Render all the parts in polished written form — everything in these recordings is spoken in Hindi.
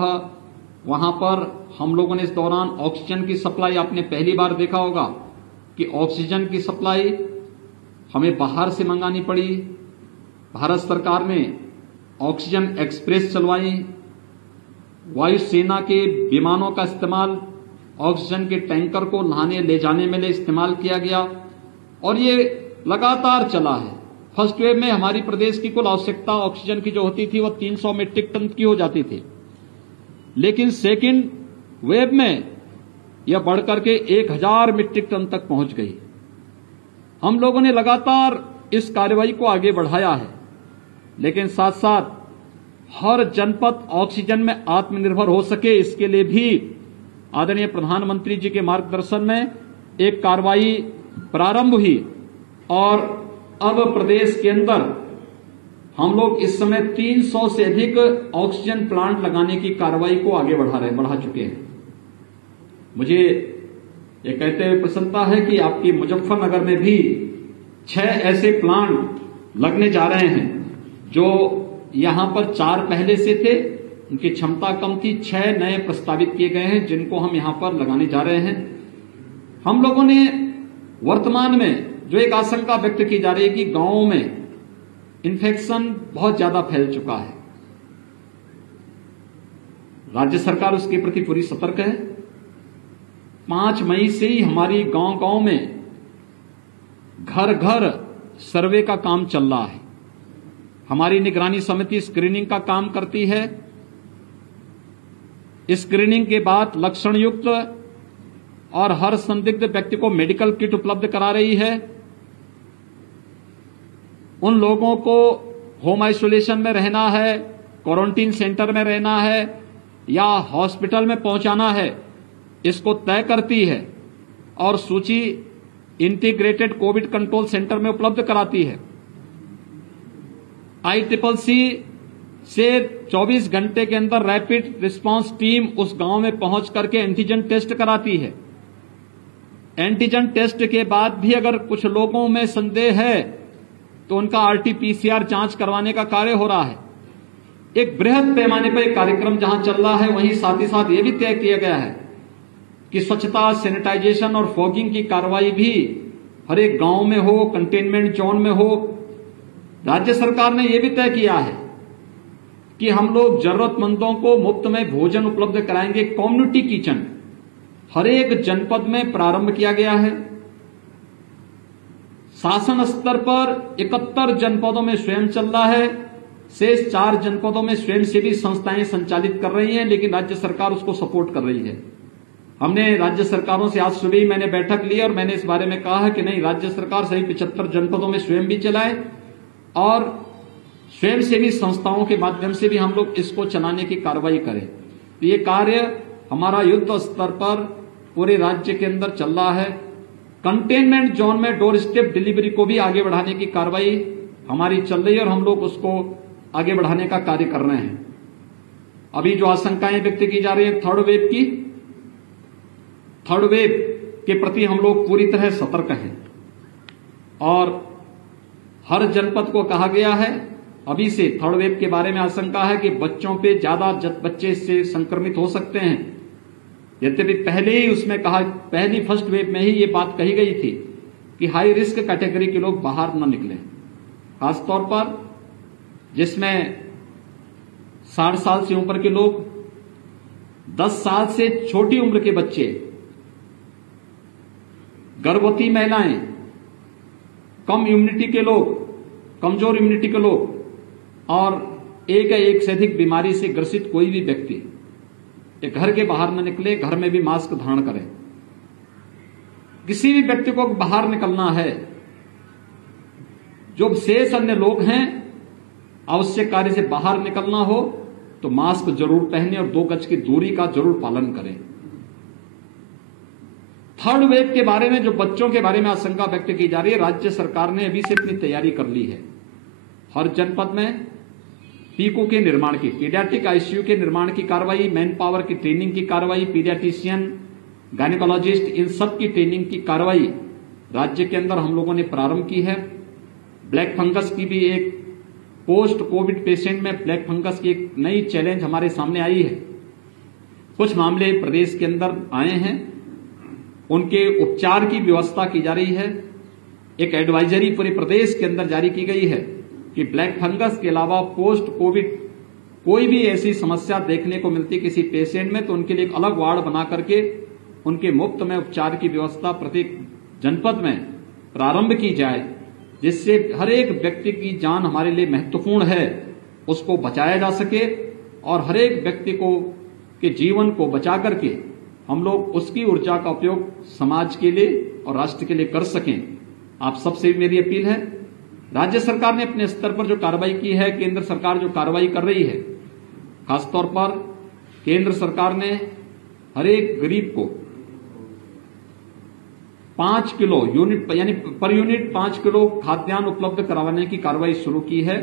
जगह वहां पर हम लोगों ने इस दौरान ऑक्सीजन की सप्लाई, आपने पहली बार देखा होगा कि ऑक्सीजन की सप्लाई हमें बाहर से मंगानी पड़ी। भारत सरकार ने ऑक्सीजन एक्सप्रेस चलवाई, वायुसेना के विमानों का इस्तेमाल ऑक्सीजन के टैंकर को लाने ले जाने में इस्तेमाल किया गया और ये लगातार चला है। फर्स्ट वेव में हमारी प्रदेश की कुल आवश्यकता ऑक्सीजन की जो होती थी वो 300 मीट्रिक टन की हो जाती थी, लेकिन सेकेंड वेव में यह बढ़कर के 1000 मीट्रिक टन तक पहुंच गई। हम लोगों ने लगातार इस कार्रवाई को आगे बढ़ाया है, लेकिन साथ साथ हर जनपद ऑक्सीजन में आत्मनिर्भर हो सके, इसके लिए भी आदरणीय प्रधानमंत्री जी के मार्गदर्शन में एक कार्रवाई प्रारंभ हुई और अब प्रदेश के अंदर हम लोग इस समय 300 से अधिक ऑक्सीजन प्लांट लगाने की कार्रवाई को आगे बढ़ा चुके हैं। मुझे ये कहते हुए प्रसन्नता है कि आपकी मुजफ्फरनगर में भी 6 ऐसे प्लांट लगने जा रहे हैं, जो यहां पर 4 पहले से थे, उनकी क्षमता कम थी, 6 नए प्रस्तावित किए गए हैं जिनको हम यहां पर लगाने जा रहे हैं। हम लोगों ने वर्तमान में जो एक आशंका व्यक्त की जा रही है कि गांवों में इन्फेक्शन बहुत ज्यादा फैल चुका है, राज्य सरकार उसके प्रति पूरी सतर्क है। 5 मई से ही हमारी गांव-गांव में घर घर सर्वे का काम चल रहा है। हमारी निगरानी समिति स्क्रीनिंग का काम करती है। स्क्रीनिंग के बाद लक्षण युक्त और हर संदिग्ध व्यक्ति को मेडिकल किट उपलब्ध करा रही है। उन लोगों को होम आइसोलेशन में रहना है, क्वारंटीन सेंटर में रहना है या हॉस्पिटल में पहुंचाना है, इसको तय करती है और सूची इंटीग्रेटेड कोविड कंट्रोल सेंटर में उपलब्ध कराती है। ICCC से 24 घंटे के अंदर रैपिड रिस्पांस टीम उस गांव में पहुंच करके एंटीजन टेस्ट कराती है। एंटीजन टेस्ट के बाद भी अगर कुछ लोगों में संदेह है तो उनका RT-PCR जांच करवाने का कार्य हो रहा है। एक बृहद पैमाने पर एक कार्यक्रम जहां चल रहा है, वहीं साथ ही साथ यह भी तय किया गया है कि स्वच्छता, सैनिटाइजेशन और फॉगिंग की कार्रवाई भी हर एक गांव में हो, कंटेनमेंट जोन में हो। राज्य सरकार ने यह भी तय किया है कि हम लोग जरूरतमंदों को मुफ्त में भोजन उपलब्ध कराएंगे। कम्युनिटी किचन हर एक जनपद में प्रारंभ किया गया है। शासन स्तर पर 71 जनपदों में स्वयं चल रहा है, शेष 4 जनपदों में स्वयंसेवी संस्थाएं संचालित कर रही हैं, लेकिन राज्य सरकार उसको सपोर्ट कर रही है। हमने राज्य सरकारों से आज सुबह ही मैंने बैठक ली और मैंने इस बारे में कहा है कि नहीं, राज्य सरकार सभी 75 जनपदों में स्वयं भी चलाए और स्वयंसेवी संस्थाओं के माध्यम से भी हम लोग इसको चलाने की कार्रवाई करें। तो ये कार्य हमारा युद्ध स्तर पर पूरे राज्य के अंदर चल रहा है। कंटेनमेंट जोन में डोर स्टेप डिलीवरी को भी आगे बढ़ाने की कार्रवाई हमारी चल रही है और हम लोग उसको आगे बढ़ाने का कार्य कर रहे हैं। अभी जो आशंकाएं व्यक्त की जा रही है थर्ड वेव के प्रति हम लोग पूरी तरह सतर्क हैं और हर जनपद को कहा गया है, अभी से थर्ड वेव के बारे में आशंका है कि बच्चों पे ज्यादा बच्चे इससे संक्रमित हो सकते हैं। यद्यपि पहले ही उसमें कहा, पहली फर्स्ट वेव में ही ये बात कही गई थी कि हाई रिस्क कैटेगरी के लोग बाहर न निकलें, खासतौर पर जिसमें 60 साल से ऊपर के लोग, 10 साल से छोटी उम्र के बच्चे, गर्भवती महिलाएं, कम इम्यूनिटी के लोग, कमजोर इम्यूनिटी के लोग और एक या एक से अधिक बीमारी से ग्रसित कोई भी व्यक्ति ये घर के बाहर न निकले, घर में भी मास्क धारण करें। किसी भी व्यक्ति को बाहर निकलना है, जो शेष अन्य लोग हैं, आवश्यक कार्य से बाहर निकलना हो तो मास्क जरूर पहने और 2 गज की दूरी का जरूर पालन करें। थर्ड वेव के बारे में जो बच्चों के बारे में आशंका व्यक्त की जा रही है, राज्य सरकार ने अभी से अपनी तैयारी कर ली है। हर जनपद में पीको के निर्माण की, पीडियाट्रिक आईसीयू के निर्माण की कार्रवाई, मैन पावर की ट्रेनिंग की कार्रवाई, पीडियाट्रिशियन, गायनेकोलॉजिस्ट, इन सब की ट्रेनिंग की कार्रवाई राज्य के अंदर हम लोगों ने प्रारंभ की है। ब्लैक फंगस की भी एक पोस्ट कोविड पेशेंट में ब्लैक फंगस की एक नई चैलेंज हमारे सामने आई है कुछ मामले प्रदेश के अंदर आए हैं, उनके उपचार की व्यवस्था की जा रही है। एक एडवाइजरी पूरे प्रदेश के अंदर जारी की गई है कि ब्लैक फंगस के अलावा पोस्ट कोविड कोई भी ऐसी समस्या देखने को मिलती किसी पेशेंट में तो उनके लिए एक अलग वार्ड बना करके उनके मुफ्त में उपचार की व्यवस्था प्रत्येक जनपद में प्रारंभ की जाए, जिससे हर एक व्यक्ति की जान हमारे लिए महत्वपूर्ण है, उसको बचाया जा सके और हर एक व्यक्ति को के जीवन को बचा करके हम लोग उसकी ऊर्जा का उपयोग समाज के लिए और राष्ट्र के लिए कर सकें। आप सबसे मेरी अपील है, राज्य सरकार ने अपने स्तर पर जो कार्रवाई की है, केंद्र सरकार जो कार्रवाई कर रही है, खासतौर पर केंद्र सरकार ने हर एक गरीब को 5 किलो यूनिट यानी पर यूनिट 5 किलो खाद्यान्न उपलब्ध करवाने की कार्रवाई शुरू की है।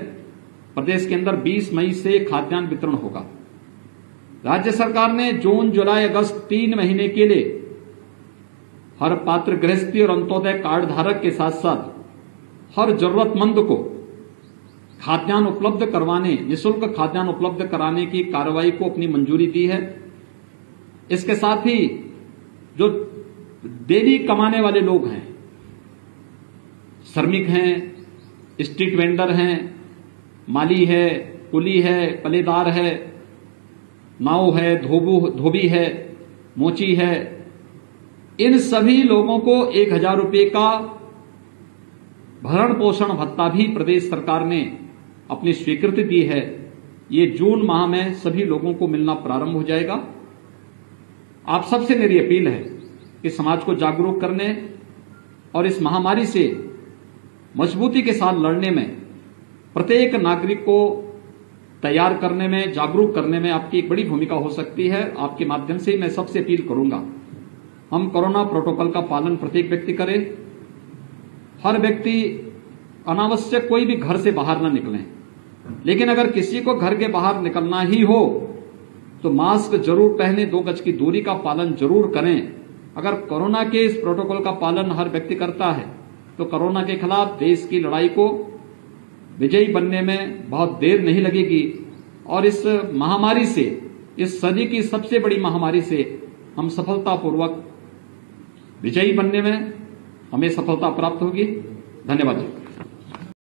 प्रदेश के अंदर 20 मई से खाद्यान्न वितरण होगा। राज्य सरकार ने जून, जुलाई, अगस्त 3 महीने के लिए हर पात्र गृहस्थी और अंत्योदय कार्ड धारक के साथ साथ हर जरूरतमंद को खाद्यान्न उपलब्ध करवाने, निःशुल्क खाद्यान्न उपलब्ध कराने की कार्रवाई को अपनी मंजूरी दी है। इसके साथ ही जो डेली कमाने वाले लोग हैं, श्रमिक हैं, स्ट्रीट वेंडर हैं, माली है, कुली है, पलेदार है, नाव है, धोबी है, मोची है, इन सभी लोगों को 1000 रुपये का भरण पोषण भत्ता भी प्रदेश सरकार ने अपनी स्वीकृति दी है। ये जून माह में सभी लोगों को मिलना प्रारंभ हो जाएगा। आप सबसे मेरी अपील है कि समाज को जागरूक करने और इस महामारी से मजबूती के साथ लड़ने में, प्रत्येक नागरिक को तैयार करने में, जागरूक करने में आपकी एक बड़ी भूमिका हो सकती है। आपके माध्यम से मैं सबसे अपील करूंगा, हम कोरोना प्रोटोकॉल का पालन प्रत्येक व्यक्ति करे। हर व्यक्ति अनावश्यक कोई भी घर से बाहर न निकलें, लेकिन अगर किसी को घर के बाहर निकलना ही हो तो मास्क जरूर पहने, 2 गज की दूरी का पालन जरूर करें। अगर कोरोना के इस प्रोटोकॉल का पालन हर व्यक्ति करता है तो कोरोना के खिलाफ देश की लड़ाई को विजयी बनने में बहुत देर नहीं लगेगी और इस महामारी से, इस सदी की सबसे बड़ी महामारी से हम सफलतापूर्वक विजयी बनने में हमें सफलता प्राप्त होगी। धन्यवाद जी।